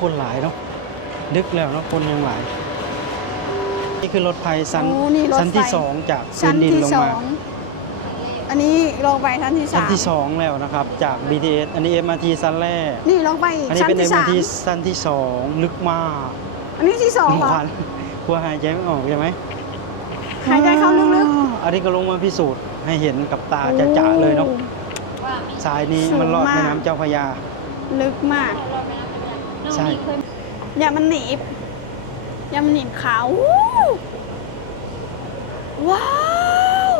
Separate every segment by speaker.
Speaker 1: คนหลายเนาะดึกแล้วเนาะคนยังหลาย นี่คือรถไฟชั้น
Speaker 2: โอ้นี่รถไฟ
Speaker 1: ชั้นที่สองจากพื้
Speaker 2: ชั้น
Speaker 1: นดิน
Speaker 2: ที่
Speaker 1: ลง
Speaker 2: สอ
Speaker 1: มา
Speaker 2: งอันนี้ลงไปชั้นที่
Speaker 1: ชั้น
Speaker 2: สาม
Speaker 1: ที่สองแล้วนะครับ จาก BTS อันนี้ MRT ชั้นแรก
Speaker 2: นี่ลงไปอีก
Speaker 1: อันนี้
Speaker 2: ชั้น
Speaker 1: เป็น
Speaker 2: ที่สาม
Speaker 1: MRT ชั้นที่สองลึกมาก
Speaker 2: อันนี้ที่สอง
Speaker 1: น้อง
Speaker 2: เหรอ
Speaker 1: ขวัญกลัวหายใจไม่ออกใช่ไหม
Speaker 2: หายใจเข้าลึก
Speaker 1: อันนี้ก็ลงมาพิสูจน์ให้เห็นกับตาจะจะๆเลยเนาะสายนี้มันลอดแม่น้ำเจ้าพระยา
Speaker 2: ลึกมาก
Speaker 1: ใช่
Speaker 2: อย่ามันหนีบอย่ามันหนีบเขาว้าว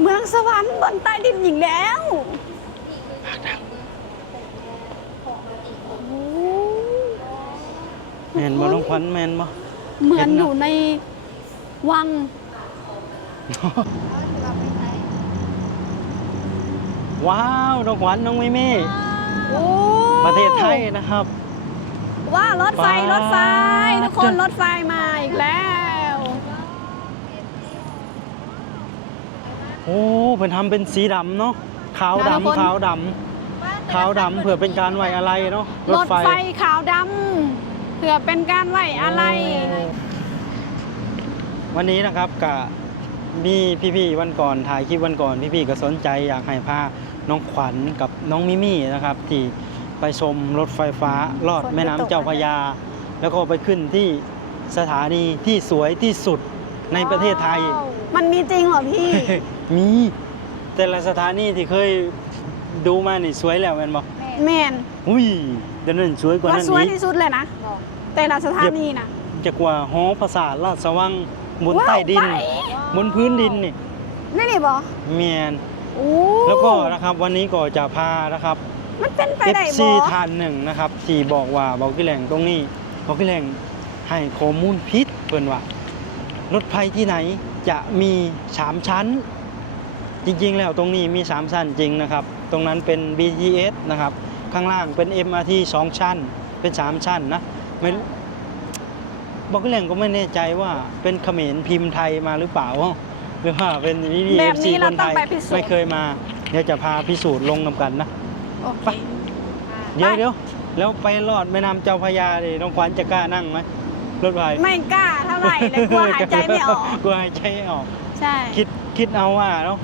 Speaker 2: เมืองสวรรค์บนใต้ดินอีกแล้วโอ้
Speaker 1: แมนบ่น้องขวัญแมนบ่
Speaker 2: เหมือน
Speaker 1: เห็นเนอะ
Speaker 2: อยู่ในวัง
Speaker 1: ว้าวน้องขวัญน้องมิมี่
Speaker 2: โอ้
Speaker 1: ประเทศไทยนะครับ
Speaker 2: ว่ารถไฟ
Speaker 1: ป๊าร
Speaker 2: ถไฟทุกคน
Speaker 1: จ้ะ
Speaker 2: รถไฟมาอีกแล้ว
Speaker 1: โอ้เพิ่นทำเป็นสีดำเนาะขาว
Speaker 2: นะทุกคน
Speaker 1: ดำขาวดำขาวดำเผื่อเป็นการไว้อะไรเนาะร
Speaker 2: ร
Speaker 1: ถ
Speaker 2: ถ
Speaker 1: ไฟ
Speaker 2: ไฟขาวดำเพื่อเป็นการไหวอะไร
Speaker 1: วันนี้นะครับกะมีพี่ๆวันก่อนถ่ายคลิปวันก่อนพี่ๆก็สนใจอยากให้พา น้องขวัญกับน้องมิมี่นะครับ ที่ไปชมรถไฟฟ้าลอด
Speaker 2: ฝนจะ
Speaker 1: แม่น้ำ
Speaker 2: ตก
Speaker 1: เจ้าพระยา แล้วก็ไปขึ้นที่สถานีที่สวยที่สุดในประเทศไทย
Speaker 2: มันมีจริงเหรอพี่
Speaker 1: มีแต่ละสถานีที่เคยดูมานี่สวยแล้วแม่นบอก
Speaker 2: แมน
Speaker 1: อุ้ยเดี๋ยวนั้นสวยกว่า
Speaker 2: ว่า
Speaker 1: นั้น
Speaker 2: สวย
Speaker 1: อีก
Speaker 2: ที่สุดเลยนะแต่ละสถานีนะ
Speaker 1: จะกว่าหอภาษาทราชสว่างบน
Speaker 2: ว้าว
Speaker 1: ใต้ดิน
Speaker 2: ไป
Speaker 1: บนพื้นดินนี่
Speaker 2: นี่นี่บอ
Speaker 1: เมียน
Speaker 2: โอ้
Speaker 1: แล้วก็นะครับวันนี้ก็จะพานะครับ
Speaker 2: มันเป็นไปได้
Speaker 1: FC
Speaker 2: บอ
Speaker 1: ทานหนึ่งนะครับที่บอกว่าบอกกี่แหล่งตรงนี้บอกกี่แหล่งให้ข้อมูลพิษเพิ่นว่ารถไฟที่ไหนจะมีสามชั้น จริงๆแล้วตรงนี้มี3ชั้นจริงนะครับ ตรงนั้นเป็น BTS นะครับ ข้างล่างเป็น MRT 2ชั้น เป็น3ชั้นนะไม่บอกแหล่งก็ไม่แน่ใจว่าเป็นเขมรพิมพ์ไทยมาหรือเปล่า หรือว่าเป็น
Speaker 2: แบบ
Speaker 1: BTFC
Speaker 2: นี้
Speaker 1: ค
Speaker 2: เรา
Speaker 1: น
Speaker 2: ต้
Speaker 1: ไท
Speaker 2: อง
Speaker 1: ย
Speaker 2: ไปพิสูจ
Speaker 1: ไม่
Speaker 2: น์
Speaker 1: เคยมา เดี๋ยวจะพาพิสูจน์ลงนำกันนะ
Speaker 2: โอเค
Speaker 1: ไปเดี๋ยว
Speaker 2: ไป
Speaker 1: เดี๋ยวแล้วไปรอดแม่น้ำเจ้าพระยาดิน้องขวัญจะกล้านั่งไหมรถไฟ
Speaker 2: ไม่กล้าเท่าไหร่เลยกลัวหายใจไม่ออก
Speaker 1: กลัวหายใจไม่ออก
Speaker 2: ใช่
Speaker 1: คิดคิดเอาว่าเนาะ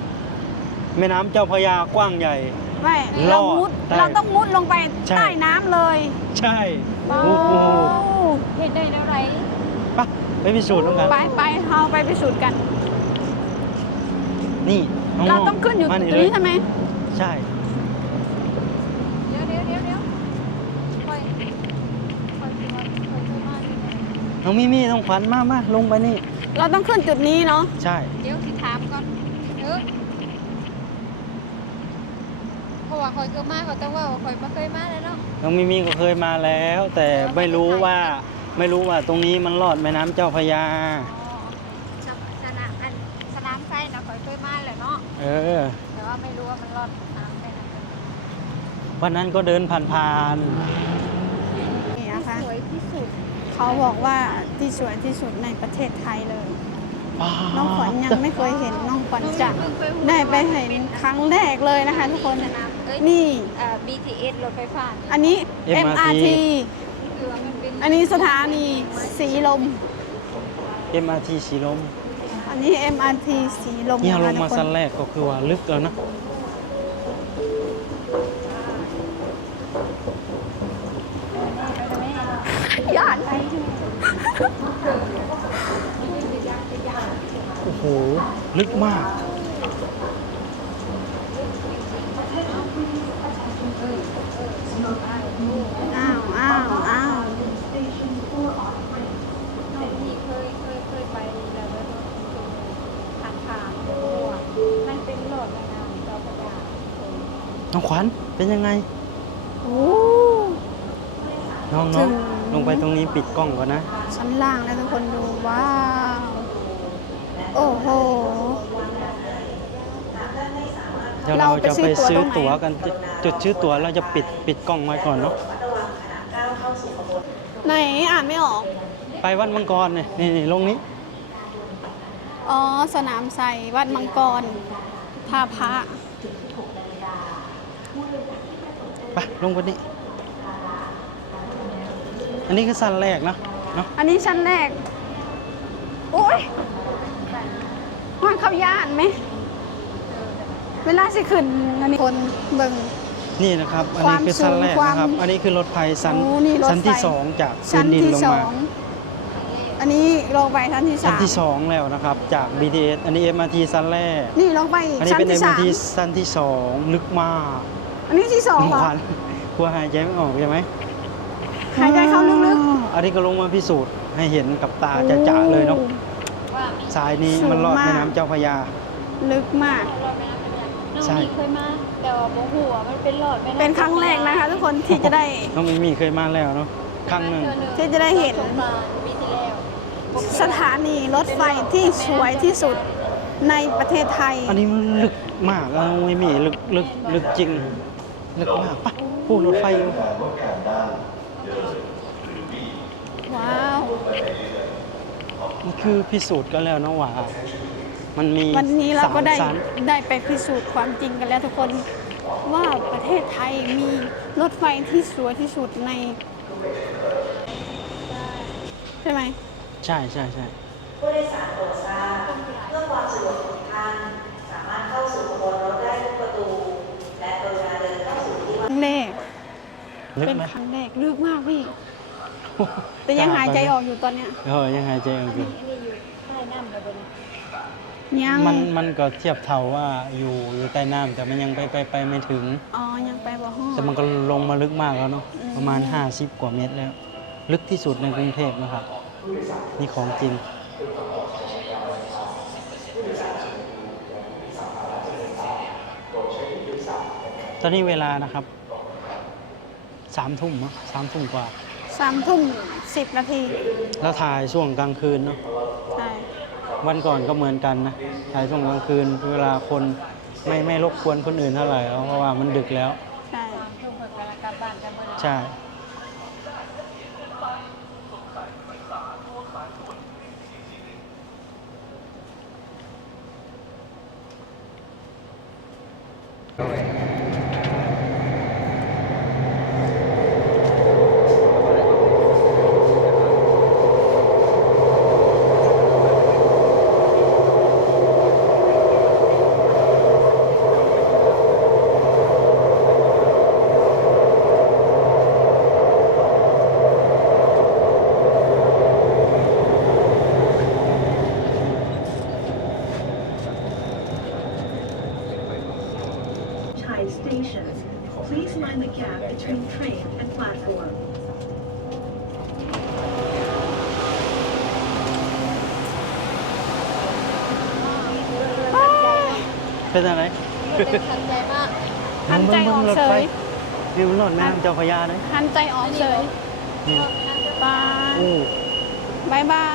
Speaker 1: แม่น้ำเจ้าพระยากว้างใหญ่
Speaker 2: ไม่
Speaker 1: ร
Speaker 2: เรา
Speaker 1: อด
Speaker 2: มุด
Speaker 1: ได้
Speaker 2: เราต้องมุดลงไป
Speaker 1: ใช่
Speaker 2: ใต้น้ำเลย
Speaker 1: ใช่
Speaker 2: ว้า
Speaker 1: โอ้โห
Speaker 2: ว
Speaker 3: เห็นได้แล้วไร
Speaker 1: ไปไปพิสูจน์แล้วกัน
Speaker 2: ไปไปเราไปพิสูจน์กัน
Speaker 1: นี่น้อง
Speaker 2: เราต้องขึ้นอยู่
Speaker 1: มา
Speaker 2: ตรง
Speaker 1: เล
Speaker 2: นี้ใช่ไหม
Speaker 1: ใช่
Speaker 3: เดี๋ยวเดี๋ยวเดี๋ยวเดี๋ยวคอยคอยคอยคอยคอยมา
Speaker 1: น้องมิมี่น้องขวัญมามาลงไปนี่
Speaker 2: เราต้องขึ้นจุดนี้เนาะ
Speaker 1: ใช่
Speaker 3: เดี๋ยวสิถามก่อนเออเพราะว่าคอยเกิดมาเขาต้องว่าว่าคอยมาเคยมาเลยเนาะ
Speaker 1: น้องมิมี่ก็เคยมาแล้ว แต่ไม่รู้ว่าไม่รู้ว่าตรงนี้มันลอดแม่น้ำเจ้าพระยา
Speaker 3: อ๋อสนสนามอันสนามไส้นะคอยเคยมา เลยเนาะ
Speaker 1: เออ
Speaker 3: แต่ว่าไม่รู้ว่ามันรอดสนามไส้นะ
Speaker 1: วันนั้นก็เดินผ่าน
Speaker 2: นี่นะคะ
Speaker 3: สวยที่สุด
Speaker 2: เขาบอกว่าที่สวยที่สุดในประเทศไทยเลย
Speaker 1: ๆว้าว
Speaker 2: น้องขวัญยังไม่เคยเห็นน้องขวัญจะได้ไปเห็นครั้งแรกเลยนะคะทุกคน
Speaker 3: สนามเอ้ย
Speaker 2: นี่
Speaker 3: เอ่อ BTS รถไฟฟ้า
Speaker 2: อันนี้ MRT
Speaker 3: คือว่ามันเป็น
Speaker 2: อันนี้สถานีสีลม
Speaker 1: เอ็มอาร์ทีสีลม
Speaker 2: อันนี้ MRT สีลม
Speaker 1: เนี่ยล
Speaker 2: นะคะ
Speaker 1: ง
Speaker 2: ทุ
Speaker 1: มาก
Speaker 2: ค
Speaker 1: สั้
Speaker 2: น
Speaker 1: นแรกก็คือว่าลึกแล้วนะ
Speaker 2: ยาน
Speaker 1: โอ้โห ลึกมาก
Speaker 2: อ้าวอ้าวอ้าว
Speaker 3: ที่เคยเคยเคยไปแล้วก็ผ่านผ่านๆตัวมันเป็นโหลดแม่น้ำเจ้าพระยา
Speaker 1: น้อง ขวัญเป็นยังไง
Speaker 2: โอ้
Speaker 1: น้อง
Speaker 2: ถึ
Speaker 1: น้อง
Speaker 2: ง
Speaker 1: ลงไปตรงนี้ปิดกล้องก่อนนะ
Speaker 2: ชั้นล่างแล้วทุกคนดูว้าว โอ้โห
Speaker 1: เดี๋ยวเราจะไปซื้อ
Speaker 2: เราไปซื้อตั๋
Speaker 1: ตั๋ว
Speaker 2: วตรงไหน
Speaker 1: กันจุดจุดซื้อตั๋วเราจะปิดปิดกล้องไว้ก่อนเนาะ
Speaker 2: ไหนอ่านไม่ออก
Speaker 1: ไปวัดมังกรเนี่ยนี่นี่ลงนี้
Speaker 2: อ๋อ สนามไซวัดมังกรท่าพระ
Speaker 1: ไปลงบนนี้ อันนี้คือสั้นแรกเนาะเนาะ
Speaker 2: อันนี้ชั้นแรก โอ้ยห้อยเขาย่านไหม เวลาสิขึ้นอันนี้คนเบิ่ง
Speaker 1: นี่นะครับ อัน
Speaker 2: ควา
Speaker 1: นี้
Speaker 2: ม
Speaker 1: คือสั้นแรก
Speaker 2: สูงความ
Speaker 1: นะครับ อันนี้คือรถไฟสั้น
Speaker 2: โอ้นี่รถไฟ
Speaker 1: สั้นที่สองจากพื้
Speaker 2: ชั้
Speaker 1: น
Speaker 2: น
Speaker 1: ดิน
Speaker 2: ที่
Speaker 1: ลง
Speaker 2: สอ
Speaker 1: มา
Speaker 2: ง อันนี้ลงไปชั้นที่
Speaker 1: ชั้น
Speaker 2: สาม
Speaker 1: ที่สองแล้วนะครับ จาก BTS อันนี้ MRT สั้นแรก
Speaker 2: นี่ลงไปอีก
Speaker 1: อันนี้
Speaker 2: ชั้น
Speaker 1: เป็น
Speaker 2: ที่สาม
Speaker 1: MRT สั้นที่สองลึกมาก
Speaker 2: อั นนี้ที่สอง
Speaker 1: น้อง
Speaker 2: เหรอ
Speaker 1: ขวัญกลัวหายใจไม่ออกใช่ไหม
Speaker 2: หายใจเข้าลึก
Speaker 1: อันนี้ก็ลงมาพิสูจน์ให้เห็นกับตาจะๆเลยเนาะ
Speaker 3: ว่ามี
Speaker 1: สายนี้
Speaker 2: สูง
Speaker 1: มันลอด
Speaker 2: มาก
Speaker 1: แม่น้ำเจ้าพระยา
Speaker 2: ลึกมาก
Speaker 3: รอดแม่น้ำเจ้าพระยาน้อง
Speaker 1: ใช่
Speaker 3: มีเคยมาแต่ว่าโมหัวามันเป็นหลอดแม่น้ำ
Speaker 2: เป็นครั้งแรกนะคะ ทุกคนที่จะได้
Speaker 1: น้องมิมี่เคยมาแล้วเนาะครั้งหนึ่ง
Speaker 2: ที่จะได้เห็น
Speaker 3: สงกรานต์ปีที่แล้ว
Speaker 2: สถานีรถไฟที่สวยที่สุดในประเทศไทย
Speaker 1: อันนี้มันลึกมากอะน้องมิมี่ลึกลึกลึกจริง ลึกมากปะพูดรถไฟอยู่
Speaker 2: ว้าว
Speaker 1: นี่คือพิสูจน์กันแล้วเนาะว่า มันมี
Speaker 2: วันนี้เราก็ได้
Speaker 1: สมชั้น
Speaker 2: ได้ไปพิสูจน์ความจริงกันแล้วทุกคนว่าประเทศไทยมีรถไฟที่สวยที่สุดใน ใช่ไหม
Speaker 1: ใช่ใช่ใช่
Speaker 4: ผู้โดยสารโปรดท ลึกเป็
Speaker 2: น
Speaker 1: ไหม
Speaker 2: ครั้งแรกลึกมากพี่ แต่ยังหายใจออกอยู่ตอนเนี้ย
Speaker 1: เออยังหายใจออกอยู่
Speaker 3: อันนี้อยู่ใต้น้ำเลยบน
Speaker 2: ยัง
Speaker 1: มันมันก็เทียบเท่าว่าอยู่อยู่ใต้น้ำแต่มันยังไปไปไปไม่ถึง
Speaker 2: อ๋อยังไปบ่ห้อ
Speaker 1: แต่มันก็ลงมาลึกมากแล้วเนาะ
Speaker 2: อืม
Speaker 1: ประมาณ 50 กว่าเมตรแล้ว ลึกที่สุดในกรุงเทพนะครับ นี่ของจริง ตอนนี้เวลานะครับ สามทุ่มเนาะสามทุ่มกว่า
Speaker 2: สามทุ่มสิบนาที
Speaker 1: แล้วถ่ายช่วงกลางคืนเนาะ
Speaker 2: ใช่
Speaker 1: วันก่อนก็เหมือนกันนะถ่ายช่วงกลางคืนเวลาคนไม่ไม่รบกวนคนอื่นเท่าไหร่แล้วเพราะว่ามันดึกแล้ว
Speaker 2: ใช่
Speaker 3: ช่วงเปิดการกลับบ้านกันเมื่อ
Speaker 1: ใช่
Speaker 5: Chai Station. Please mind the gap between train and platform.
Speaker 1: เป็นอะไร
Speaker 3: เป็นทันใจมาก
Speaker 2: หันใจออก
Speaker 1: รถ
Speaker 2: เฉ
Speaker 1: ไฟ
Speaker 2: ย
Speaker 1: วิวรถแม่น้ำเจ้าพระยาเลย
Speaker 2: หันใจออกเฉย
Speaker 1: นี่
Speaker 2: บาย
Speaker 1: โอ้
Speaker 2: บายบา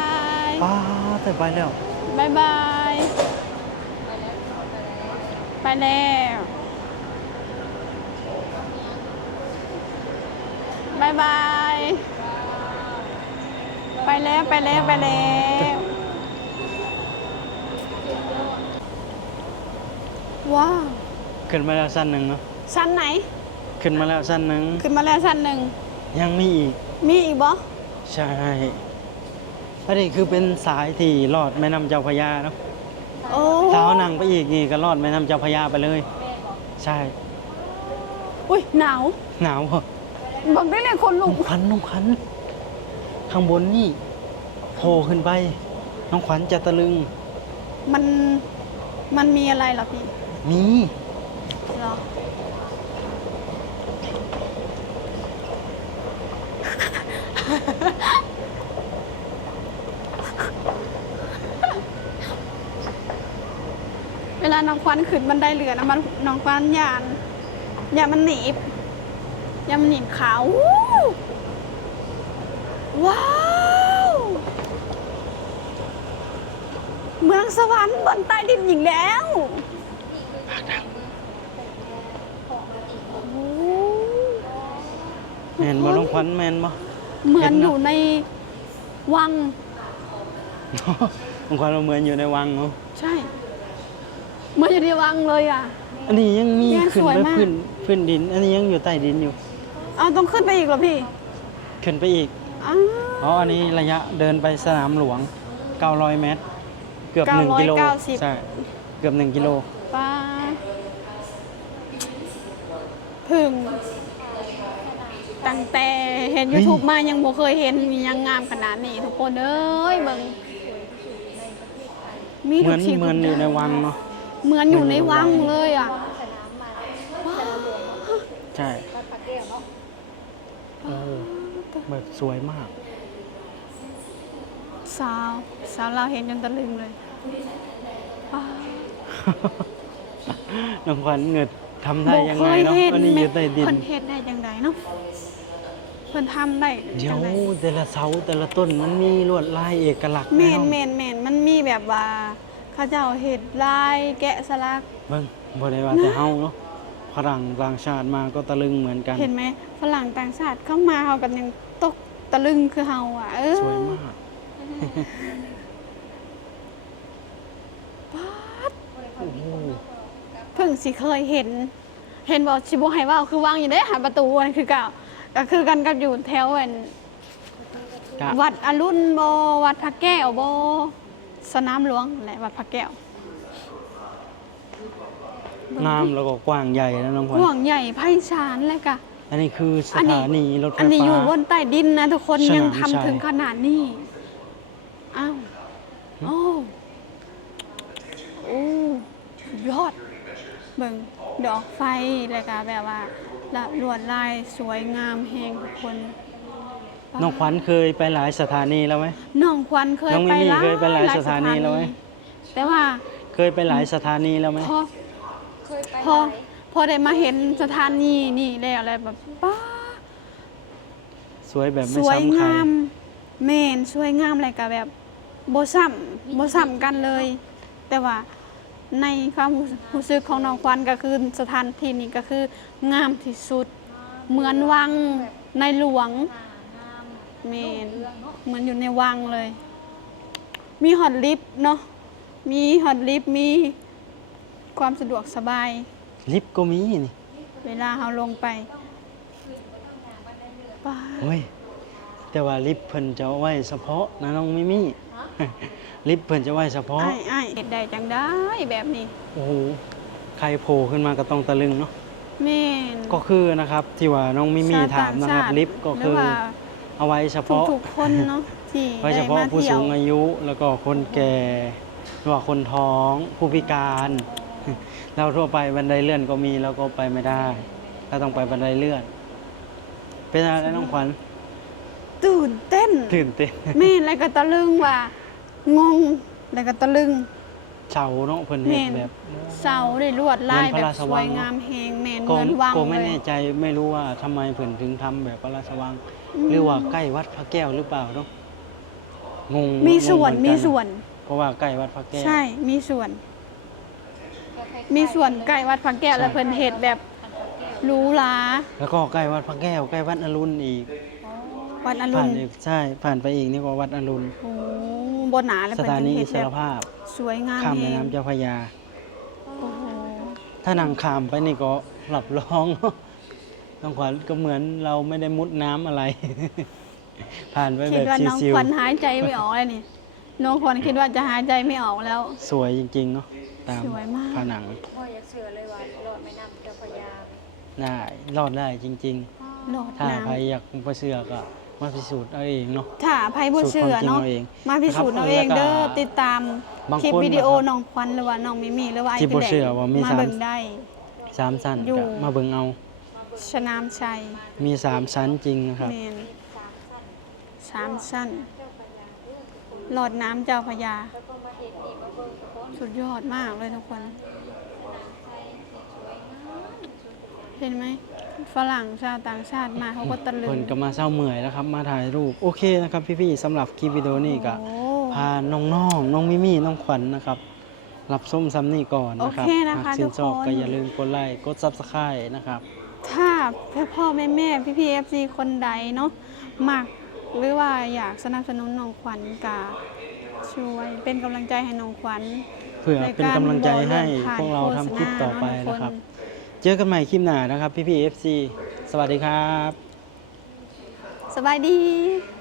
Speaker 2: ย
Speaker 1: ป้าแต่ไปแล้ว
Speaker 2: บายบาย ไปแล้วายบาย ไปแล้วไปแล้วไปแล้วว้าว
Speaker 1: ขึ้นมาแล้วสั้นหนึ่งเนาะ
Speaker 2: ชั้นไหน
Speaker 1: ขึ้นมาแล้วสั้นหนึ่ง
Speaker 2: ขึ้นมาแล้วชั้นหนึ่ง
Speaker 1: ยังมีอีก
Speaker 2: มีอีกบ่
Speaker 1: ใช่อันนี้คือเป็นสายที่ลอดแม่น้ำเจ้าพระยาเนาะ
Speaker 2: โอ้
Speaker 1: ถ้าเอานั่งไปอีกนี่ก็ลอดแม่น้ำเจ้าพระยาไปเลย ใช่
Speaker 2: อุ้ยหนาว
Speaker 1: หนาวเหรอ
Speaker 2: บอกได้เลยคนลุ
Speaker 1: น้อก งขวัญน้องขวัญข้างบนนี่โผล่ขึ้นไป น้องขวัญจะตะลึง
Speaker 2: มัน มันมีอะไรเหรอพี่
Speaker 1: มี
Speaker 2: เหรอ เวลาน้องควันขึ้นบันไดเรือนะมันน้องควันยานยานมันหนีบ ยานมันหนีบขาววู้ว้าว เมืองสวรรค์บนใต้ดินอีกแล้วโอ้โห
Speaker 1: แมนบ่น้องขวัญแมนบ่
Speaker 2: เหมือน
Speaker 1: เห็นนะ
Speaker 2: อยู่ในวัง
Speaker 1: น้องขวัญเราเหมือนอยู่ในวังเนาะ
Speaker 2: ใช่เหมือนอยู่ในวังเลยอะ
Speaker 3: แม่
Speaker 1: อันนี้ยังมี
Speaker 2: เนี่ย
Speaker 1: ขึ้น
Speaker 2: สวย
Speaker 1: ไป
Speaker 2: มาก
Speaker 1: พื้นพื้นดิน อันนี้ยังอยู่ใต้ดินอยู่
Speaker 2: เอาต้องขึ้นไปอีกเหรอพี่
Speaker 1: ขึ้นไปอีก
Speaker 2: อ้าว
Speaker 1: อ๋ออันนี้ระยะเดินไปสนามหลวง 900 เมตร เกือบ 1 กิโล
Speaker 2: 990
Speaker 1: ใช่เกือบ 1 กิโล
Speaker 2: ป้าพึ่งตั้งแต่เห็น
Speaker 1: เฮ้ย
Speaker 2: YouTube มายังบ่เคยเห็นมียังงามขนาดนี้ทุกคนเอ้ยเบิ่งมี
Speaker 1: เหมื
Speaker 2: ทุ
Speaker 1: อกน
Speaker 2: สิ่ง
Speaker 1: เหมือนอยู่ในวังเนาะ
Speaker 2: เหมือนอยู่ในวังเลยอะ
Speaker 3: สนามมันสนามหลวง
Speaker 1: ใช่
Speaker 3: วัดพระแก้วเนาะ
Speaker 1: โอ้แบบสวยมาก
Speaker 2: สาว สาวเราวเห็นจนตะลึงเลยป้า
Speaker 1: น้องขวัญเงิดทำได้ยังไง
Speaker 2: บ่ค
Speaker 1: เนาะ
Speaker 2: ห็
Speaker 1: อันนี้อยู่ใต้ดิน
Speaker 2: เพิ่นเฮ็ดได้จังไดเนาะเพิ่นทำได้
Speaker 1: เดี๋ย
Speaker 2: จั
Speaker 1: ว
Speaker 2: งได
Speaker 1: แต่ละเสาแต่ละต้นมันมีลวดลายเอกลักษณ์
Speaker 2: แม
Speaker 1: แน่
Speaker 2: น
Speaker 1: นอน
Speaker 2: แมนแมนมันมีแบบว่าเขาเจ้าเห็ดลายแกะสลัก
Speaker 1: เบิ่งบ่ได้ว่าแต่เฮาเนาะฝรั่งต่างชาติมาก็ตะลึงเหมือนกัน
Speaker 2: เห็นไหม ฝรั่งต่างชาติเข้ามาเขากันยังตกตะลึงคือเฮาอะ เออ
Speaker 1: สวยมากโอ้โห
Speaker 2: เพิ่งสิเคยเห็น เห็นบอกชิบให้ว่าคือวางอยู่ได้หาประตูอันคือเก่าก็คือกันกับอยู่แถวอัน
Speaker 1: กะ
Speaker 2: วัดอรุณบวัดพระแก้วบสนามหลวงนั่นแหละวัดพระแก้ว
Speaker 1: น้ำแล้วก็กว้างใหญ่นะน้องขวัญ
Speaker 2: กว้างใหญ่ไพศาลเลยกะ
Speaker 1: อันนี้คือส
Speaker 2: อันนี้
Speaker 1: ถานีรถไฟ
Speaker 2: อันนี้อ
Speaker 1: ฟ้า
Speaker 2: ยู่บนใต้ดินนะทุกคน
Speaker 1: สนาม
Speaker 2: ยัง
Speaker 1: ชัย
Speaker 2: ทำถึงขนาดนี้อ้าวโอ้โอ้สุดยอด เบิ่งดอกไฟแล้วก็แบบว่าละลวดลายสวยงามแหงทุกคน
Speaker 1: น้องขวัญเคยไปหลายสถานีแล้วไหม
Speaker 2: น้องควันเคย
Speaker 1: น้องมิ
Speaker 2: ไป
Speaker 1: มี่
Speaker 2: หลาย
Speaker 1: เคยไปหลายสถานีแล้วไหม
Speaker 2: แต่ว่า
Speaker 1: เคยไปหลายสถานีแล้วไหม
Speaker 2: พอ
Speaker 3: เคยไป
Speaker 2: พอ พอได้มาเห็นสถานีนี่แล้วอะไรแบบป้า
Speaker 1: สวยแบบ
Speaker 2: ส
Speaker 1: ไม่
Speaker 2: วย
Speaker 1: ซ้ำใครงา
Speaker 2: มแมนสวยงามอะไรกับแบบโบซ้ำโบซ้ำกันเลย แต่ว่าในความรู้สึกของน้องควันก็คือสถานที่นี้ก็คืองามที่สุด เหมือนวังในหลวง
Speaker 3: งาม
Speaker 2: แมนเหมือนอยู่ในวังเลย มีฮอตลิฟต์เนาะ มีฮอตลิฟต์มีความสะดวกสบาย
Speaker 1: ลิฟต์ก็มีนี่
Speaker 2: เวลาเราลงไปป้า
Speaker 1: เฮ้ยแต่ว่าลิฟต์เพิ่นจะเอาไว้เฉพาะนะน้องมิมี่ลิฟต์เพิ่นจะไว้เฉพาะ
Speaker 2: ไอ้ไอ้ายเห็ดได้จังได้แบบนี้
Speaker 1: โอ้โห ใครโผล่ขึ้นมาก็ต้องตะลึงเนาะ
Speaker 2: แม่น
Speaker 1: ก็คือนะครับ ที่ว่าน้องมิมี่
Speaker 2: ชติ
Speaker 1: ถามนะครับ
Speaker 2: ต่งชาติ
Speaker 1: ลิฟต์ก็คือ
Speaker 2: หรืว่า
Speaker 1: เอาไว้เฉพาะ
Speaker 2: ทุกๆคนเนาะที่
Speaker 1: ไว้เฉ
Speaker 2: ได้
Speaker 1: พาะ
Speaker 2: มา
Speaker 1: ผู้
Speaker 2: เที่ย
Speaker 1: สู
Speaker 2: ว
Speaker 1: งอายุแล้วก็คนแก่หรือว่าคนท้องผู้พิการ เราทั่วไปบันไดเลื่อนก็มีแล้วก็ไปไม่ได้เราต้องไปบันไดเลื่อน เป็นอะไรน้องขวัญ
Speaker 2: ตื่นเต้น
Speaker 1: ตื่นเต้น
Speaker 2: แม่นแล้วก็ตะลึงว่างงแล้วก็ตะลึง
Speaker 1: เฉาเนาะเพิ่นเฮ็
Speaker 2: แม่
Speaker 1: ด
Speaker 2: น
Speaker 1: แบบ
Speaker 2: เสาได้ลวดลาย
Speaker 1: เหมือนพ
Speaker 2: แบ
Speaker 1: ระ
Speaker 2: บ
Speaker 1: ราช
Speaker 2: ส
Speaker 1: วั
Speaker 2: ว
Speaker 1: ง
Speaker 2: ยงามแฮงแมน
Speaker 1: ก็
Speaker 2: เหมือนวัง
Speaker 1: ก็ไม่
Speaker 2: เลย
Speaker 1: แน่ใจไม่รู้ว่าทำไมเพิ่นถึงทำแบบพระราชวัง หรือว่าใกล้วัดพระแก้วหรือเปล่าเนาะงง
Speaker 2: มีส่วน
Speaker 1: งงเห
Speaker 2: มี
Speaker 1: อกั
Speaker 2: ส่วน
Speaker 1: เพราะว่าใกล้วัดพระแก้ว
Speaker 2: ใช่มีส่วน
Speaker 3: ก็คล้ายๆ
Speaker 2: มีส่วนใกล้วัดพระแก้ว
Speaker 1: ใช่
Speaker 2: แล้วเพิ่นเฮ็ดแบบหรูหรา
Speaker 1: แล้วก็ใกล้วัดพระแก้วใกล้วัดอรุณอีก
Speaker 2: วัดอรุ
Speaker 1: ผ่าน
Speaker 2: ณ
Speaker 1: อีกใช่ผ่านไปอีกนี่ก็วัดอรุณ
Speaker 2: โอ้บ่หนาแล้ว
Speaker 1: ส
Speaker 2: เพิ่น
Speaker 1: ถานี
Speaker 2: เฮ็
Speaker 1: อิ
Speaker 2: ด
Speaker 1: ส
Speaker 2: แบ
Speaker 1: ร
Speaker 2: บ
Speaker 1: ภาพ
Speaker 2: สวยงาม
Speaker 1: ข้าม
Speaker 2: แฮ
Speaker 1: แม่
Speaker 2: ง
Speaker 1: น้ำเจ้าพระยา
Speaker 2: โอ้โห
Speaker 1: ถ้านั่งข้ามไปนี่ก็หลับร้อง น้องขวัญก็เหมือนเราไม่ได้มุดน้ำอะไร ผ่านไป
Speaker 2: คิ
Speaker 1: แบ
Speaker 2: ด
Speaker 1: บ
Speaker 2: ว่าน้อง
Speaker 1: ชิว
Speaker 2: ควันหายใจไม่ออกเลยนี่ น้องควันคิดว่าจะหายใจไม่ออกแล้ว
Speaker 1: ๆสวยจริง ๆ เนาะตาม
Speaker 2: สวยมาก
Speaker 1: ผนัง
Speaker 3: พ่ออยากเสือเลยว่าโลดแม่น้ำเจ้าพระยา
Speaker 1: ได้รอดได้จริง
Speaker 2: โลด
Speaker 1: ๆ ถ้า
Speaker 2: น้
Speaker 1: ใครอยากไปเสือกก็มาพิสูจน์เอาเองเนาะำ
Speaker 2: ถ้าไผบ่เชื่อเนาะ
Speaker 1: สูตรความจริงเอาเอง
Speaker 2: มาพิสูจน์
Speaker 1: นะครับ
Speaker 2: เอาเองเด้อ
Speaker 1: แล้วก็
Speaker 2: ติดตาม
Speaker 1: บาง
Speaker 2: คลิป
Speaker 1: คน
Speaker 2: วิดีโอ
Speaker 1: นะครับ
Speaker 2: น้องควันหรือว่าน้องมิมี่หรือว่าไอ้
Speaker 1: ที่บ่
Speaker 2: พี่แหล
Speaker 1: เชื่อว่ามี
Speaker 2: มา
Speaker 1: สาม
Speaker 2: เบิ่งได้
Speaker 1: สามชั้น
Speaker 2: อยู่
Speaker 1: ก็มาเบิ่งเอา
Speaker 2: สนามชัย
Speaker 1: มีสามชั้นจริงนะครับ
Speaker 2: แมนสามสั้น หลอดน้ำเจ้าพระยาสุดยอดมากเลยทุกคน เห็นไหมฝรั่งชาวต่างชาติมาเขาก็ตะลึง
Speaker 1: เพิ่นก็มาเศร้าเมื่อยแล้วครับ มาถ่ายรูป โอเคนะครับพี่ๆสำหรับคลิปวิดีโอนี้ก็
Speaker 2: โอ้
Speaker 1: พาน้องๆน้องมิมี่น้องขวัญนะครับ รับส้มซ้ำนี่ก่อนนะครับ
Speaker 2: โอเคนะคะ
Speaker 1: หากชื่นชอบ
Speaker 2: ทุกคน
Speaker 1: ก็อย่าลืมกดไลค์กดซับสไครต์นะครับ
Speaker 2: ถ้าพ่อพ่อแม่แม่พี่พีเอฟซีคนใดเนาะมัก หรือว่าอยากสนับสนุนน้องขวัญกาช่วยเป็นกำลังใจให้น้องขวัญ
Speaker 1: เพื่อเป็นกำลังใจให้พวกเราทำคลิปต่อไปนะครับ เจอกันใหม่คลิปหน้านะครับ พี่พี่ๆ FC สวัสดีครับ
Speaker 2: สบายดี